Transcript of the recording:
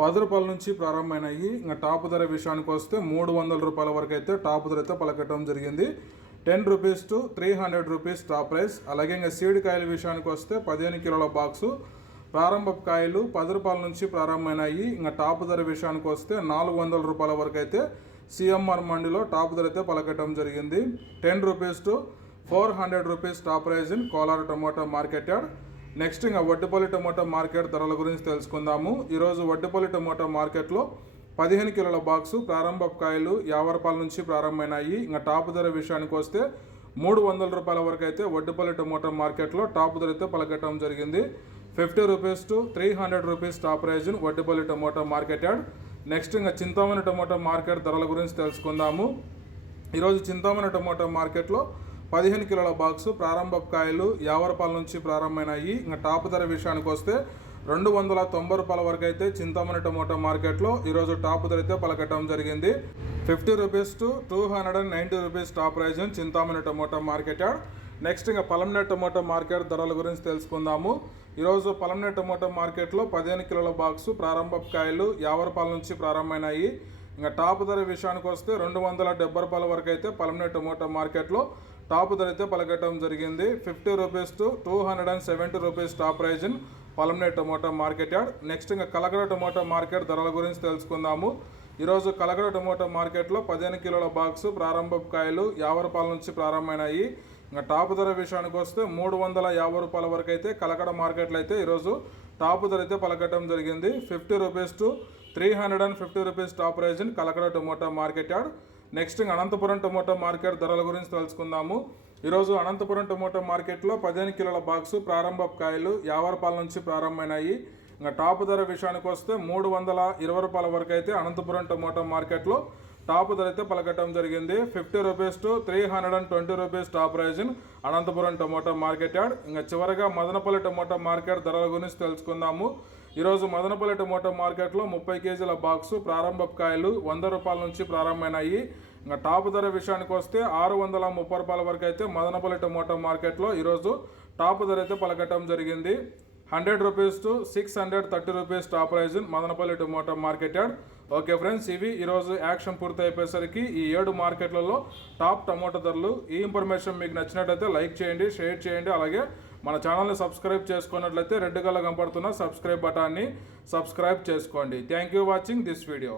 పది రూపాయల నుంచి ప్రారంభమైనాయి. ఇంకా టాప్ ధర విషయానికి వస్తే మూడు వందల రూపాయల వరకు అయితే టాప్ ధర అయితే పలకటం జరిగింది. Ten rupees to three hundred rupees top price. అలాగే ఇంకా సీడ్ కాయల విషయానికి వస్తే పదిహేను కిలోల బాక్సు. ప్రారంభ కాయలు పది రూపాయల నుంచి ప్రారంభమైనాయి. ఇంకా టాప్ ధర విషయానికి వస్తే నాలుగు వందల రూపాయల వరకు అయితే సిఎంఆర్ మండిలో టాప్ ధర అయితే పలకటం జరిగింది. Ten rupees to four hundred rupees top price in Kolar tomato market yard. Next ఇంకా వడ్డపల్లి టమోటా మార్కెట్ ధరల గురించి తెలుసుకుందాము. ఈరోజు వడ్డపల్లి టొమాటో మార్కెట్లో పదిహేను కిలోల బాక్సు ప్రారంభ కాయలు యాభై రూపాయల నుంచి ప్రారంభమైనాయి. ఇంకా టాప్ ధర విషయానికి వస్తే మూడు వందల రూపాయల వరకు అయితే వడ్డపల్లి టమోటా మార్కెట్లో టాప్ ధర అయితే పలకట్టడం జరిగింది. Fifty rupees to three hundred rupees top price Vaddapalli tomato market yard next ఇంకా చింతామణి టొమాటో మార్కెట్ ధరల గురించి తెలుసుకుందాము. ఈరోజు చింతామణి టొమాటో మార్కెట్లో పదిహేను కిలోల బాక్సు ప్రారంభ కాయలు యాభై రూపాయల నుంచి ప్రారంభమైనాయి. ఇంకా టాప్ ధర విషయానికి వస్తే రెండు వందల తొంభై రూపాయల వరకు అయితే చింతామణి టమోటా మార్కెట్లో ఈరోజు టాప్ ధర అయితే పలకటం జరిగింది. Fifty rupees to two hundred and ninety rupees top price Chintamani tomato market next ఇంకా పలంనే టమోటా మార్కెట్ ధరల గురించి తెలుసుకుందాము. ఈరోజు పలంనే టమోటా మార్కెట్లో పదిహేను కిలోల బాక్సు ప్రారంభ కాయలు యాభై రూపాయల నుంచి ప్రారంభమైనాయి. ఇంకా టాప్ ధర విషయానికి వస్తే రెండు వందల డెబ్బై రూపాయల వరకు అయితే పలంనే టమోటా మార్కెట్లో టాప్ ధర అయితే పలకటం జరిగింది. Fifty rupees to two hundred and seventy rupees top price in Palamaner tomato market yard. Next ఇంకా కలకడ టొమాటో మార్కెట్ ధరల గురించి తెలుసుకుందాము. ఈరోజు కలగడ టొమాటో మార్కెట్లో పదిహేను కిలోల బాక్స్ ప్రారంభ కాయలు యాభై రూపాయల నుంచి ప్రారంభమైనాయి. ఇంకా టాప్ ధర విషయానికి వస్తే మూడు వందల యాభై రూపాయల వరకు అయితే కలకడ మార్కెట్లో అయితే ఈరోజు టాప్ ధర అయితే పలకటం జరిగింది. Fifty rupees to three hundred and fifty rupees top price in Kalakada tomato market yard. Next Anantapuram tomato market ధరల గురించి తెలుసుకుందాము ఈరోజు అనంతపురం టొమాటో మార్కెట్లో పదిహేను కిలోల బాక్సు ప్రారంభ కాయలు యాభై రూపాయల నుంచి ప్రారంభమైనాయి. ఇంకా టాప్ ధర విషయానికి వస్తే మూడు వందల ఇరవై రూపాయల వరకు అయితే అనంతపురం టొమాటో మార్కెట్లో టాప్ ధర అయితే పలకటం జరిగింది. Fifty rupees to three hundred and twenty rupees top price Anantapuram tomato market yard. ఇంకా చివరిగా మదనపల్లి టొమాటో మార్కెట్ ధరల గురించి తెలుసుకుందాము. ఈరోజు మదనపల్లి టమోటా మార్కెట్లో ముప్పై కేజీల బాక్సు ప్రారంభ కాయలు వంద రూపాయల నుంచి ప్రారంభమైనాయి. ఇంకా టాప్ ధర విషయానికి వస్తే ఆరు వందల ముప్పై రూపాయల వరకు అయితే మదనపల్లి టమోటా మార్కెట్లో ఈరోజు టాప్ ధర అయితే పలకటం జరిగింది. Hundred rupees to six hundred thirty rupees top price Madanapalle tomato market yard. Okay friends ఇవి ఈరోజు యాక్షన్ పూర్తి అయిపోయేసరికి ఈ ఏడు మార్కెట్లలో టాప్ టమోటా ధరలు. ఈ ఇన్ఫర్మేషన్ మీకు నచ్చినట్లయితే లైక్ చేయండి షేర్ చేయండి. అలాగే మన ఛానల్ని సబ్స్క్రైబ్ చేసుకున్నట్లయితే రెడ్ కలర్ కనపడుతున్న సబ్స్క్రైబ్ బటాన్ని సబ్స్క్రైబ్ చేసుకోండి. Thank you watching this video.